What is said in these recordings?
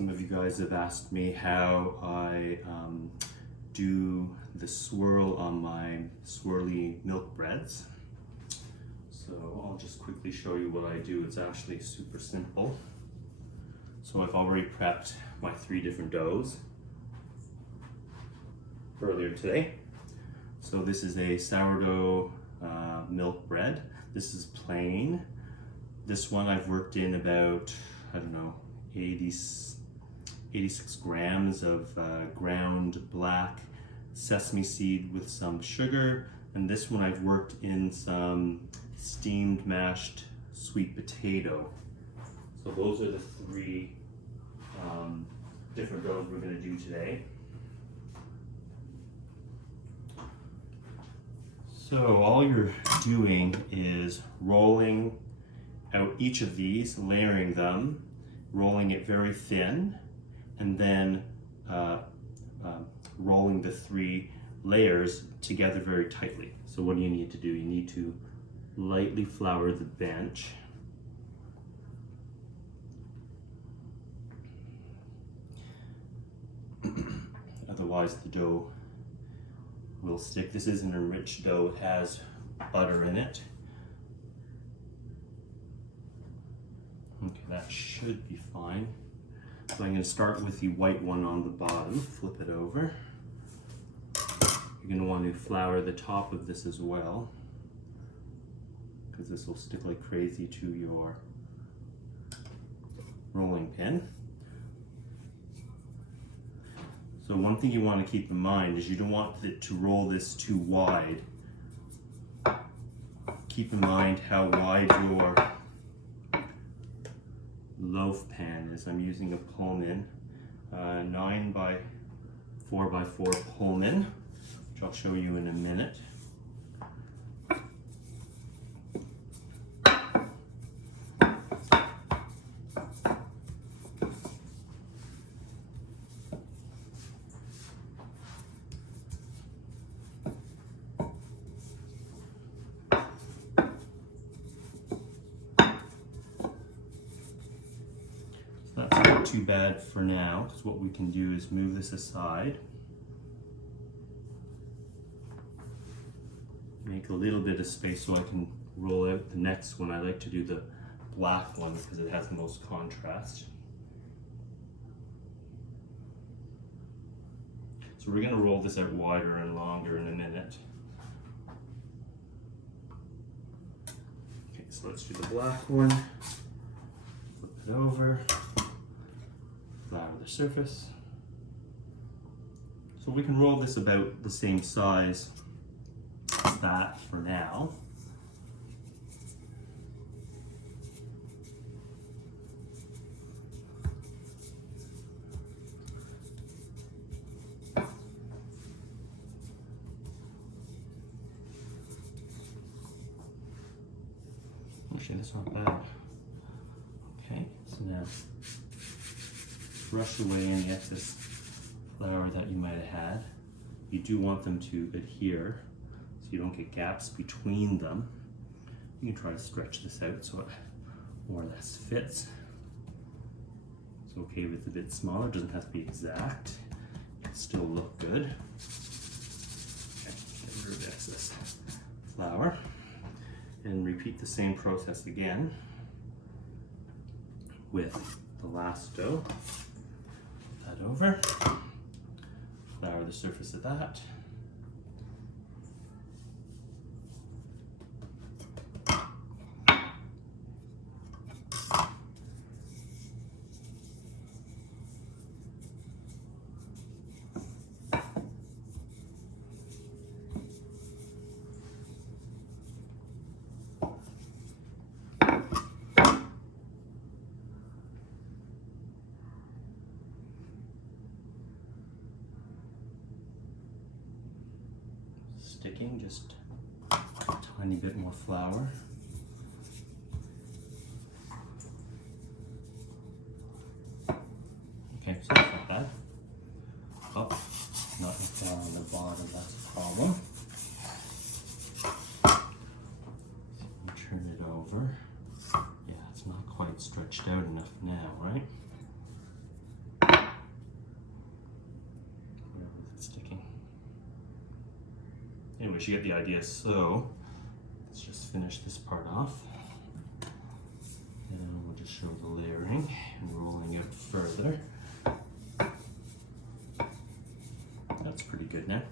Some of you guys have asked me how I do the swirl on my swirly milk breads. So I'll just quickly show you what I do. It's actually super simple. So I've already prepped my 3 different doughs earlier today. So this is a sourdough milk bread. This is plain. This one I've worked in about, I don't know, 86 grams of ground black sesame seed with some sugar. And this one I've worked in some steamed mashed sweet potato. So those are the 3 different doughs we're going to do today. So all you're doing is rolling out each of these, layering them, rolling it very thin, and then rolling the 3 layers together very tightly. So what do you need to do? You need to lightly flour the bench. Otherwise the dough will stick. This isn't a rich dough, it has butter in it. Okay, that should be fine. So I'm going to start with the white one on the bottom, flip it over. You're going to want to flour the top of this as well, because this will stick like crazy to your rolling pin. So one thing you want to keep in mind is you don't want it to roll this too wide. Keep in mind how wide your loaf pan is. I'm using a Pullman 9 by 4 by 4 Pullman, which I'll show you in a minute. That's not too bad for now, because what we can do is move this aside. Make a little bit of space so I can roll out the next one. I like to do the black one because it has the most contrast. So we're going to roll this out wider and longer in a minute. Okay, so let's do the black one. Flip it over. Flour the surface. So we can roll this about the same size as that for now. Actually, that's not bad. Okay, so now brush away any excess flour that you might have had. You do want them to adhere so you don't get gaps between them. You can try to stretch this out so it more or less fits. It's okay with a bit smaller, it doesn't have to be exact. It'll still look good. Okay, get rid of excess flour. And repeat the same process again with the last dough. That over, flour the surface of that. Sticking, just a tiny bit more flour. Okay, so that's not bad. Up, not down on the bottom, that's the problem. So turn it over. Yeah, it's not quite stretched out enough now, right? anyways, you get the idea. So let's just finish this part off. And we'll just show the layering and rolling out further. That's pretty good now.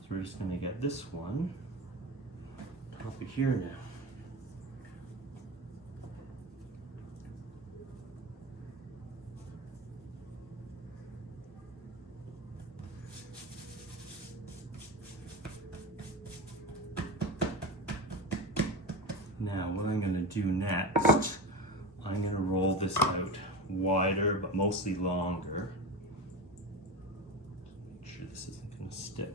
So we're just gonna get this one top of here now. Now what I'm going to do next, I'm going to roll this out wider but mostly longer. Make sure this isn't going to stick.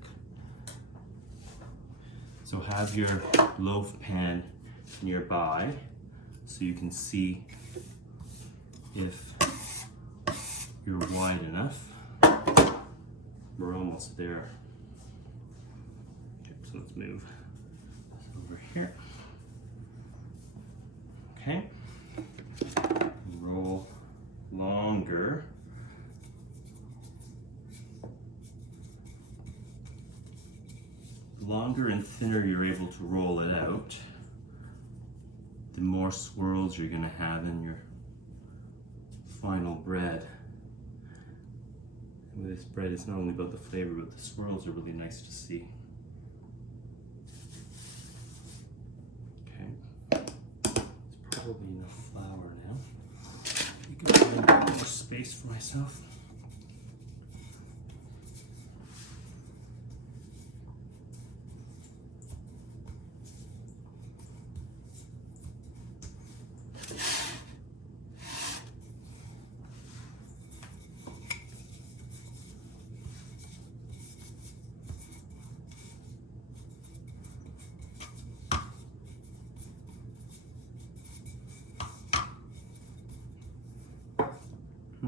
So have your loaf pan nearby so you can see if you're wide enough. We're almost there. Okay, so let's move this over here. Okay, roll longer. The longer and thinner you're able to roll it out, the more swirls you're going to have in your final bread. And with this bread, it's not only about the flavor, but the swirls are really nice to see. Probably enough flour now. I can find more space for myself.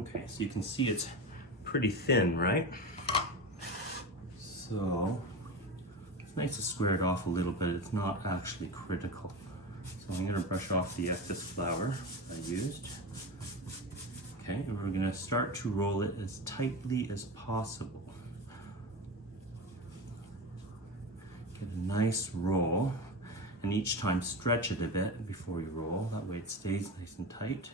Okay, so you can see it's pretty thin, right? So it's nice to square it off a little bit. It's not actually critical. So I'm going to brush off the excess flour I used. Okay, and we're going to start to roll it as tightly as possible. Get a nice roll, and each time stretch it a bit before you roll. That way it stays nice and tight.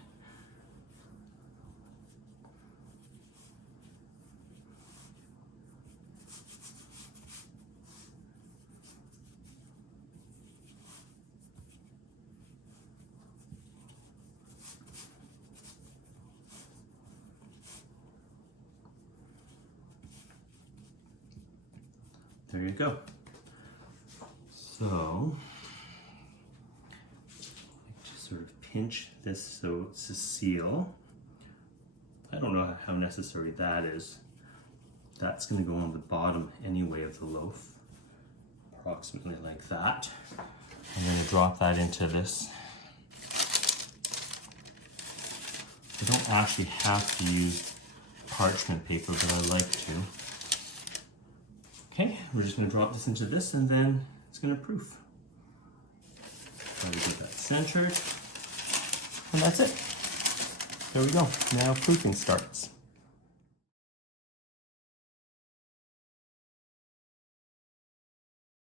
There you go. So, just sort of pinch this so it's a seal. I don't know how necessary that is. That's going to go on the bottom anyway of the loaf, approximately like that. I'm going to drop that into this. I don't actually have to use parchment paper, but I like to. Okay, we're just going to drop this into this and then it's going to proof. Try to get that centered. And that's it. There we go. Now proofing starts.